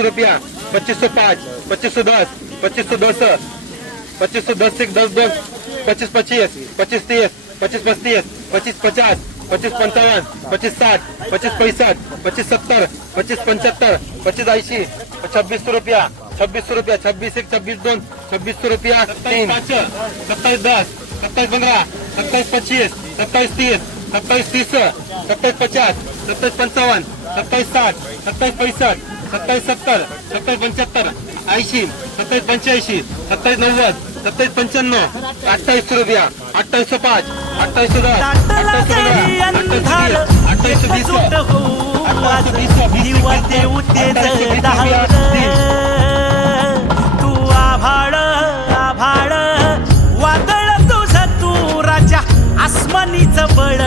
सौ रुपया पच्चीस सौ पाँच पच्चीस सौ दस पच्चीस सौ दस पच्चीस सौ दस एक दस दस पच्चीस पच्चीस पच्चीस तीस पच्चीस पच्चीस पच्चीस पचास पच्चीस पंचावन पच्चीस साठ पच्चीस पैंसठ पच्चीस सत्तर पच्चीस पंचहत्तर पच्चीस ऐंशी छब्बीस सौ रुपया छब्बीस सौ रुपया छब्बीस एक छब्बीस दोन छब्बीस सौ रुपया तीन पाँच सत्ताईस दस सत्ताईस पंद्रह सत्ताईस पच्चीस सत्ताईस तीस सत्तावीस तीस सत्तावीस पचास सत्तावीस पंचावन्न सत्तावीस साठ सत्तावीस पैसठ सत्तावीस सत्तर सत्तावीस पंच्याहत्तर ऐंशी सत्तावीस पंच्याऐंशी सत्तावीस नव्वद सत्तावीस पंच्याण्णव अठ्ठावीसशे रुपया अठ्ठावीसशे पाच अठ्ठावीसशे दहा अठ्ठावीसशे वीस अठ्ठावीसशे वीस अठ्ठावीसशे आभाळ वादळ तुझ तू राजा आसमानीचं बळ.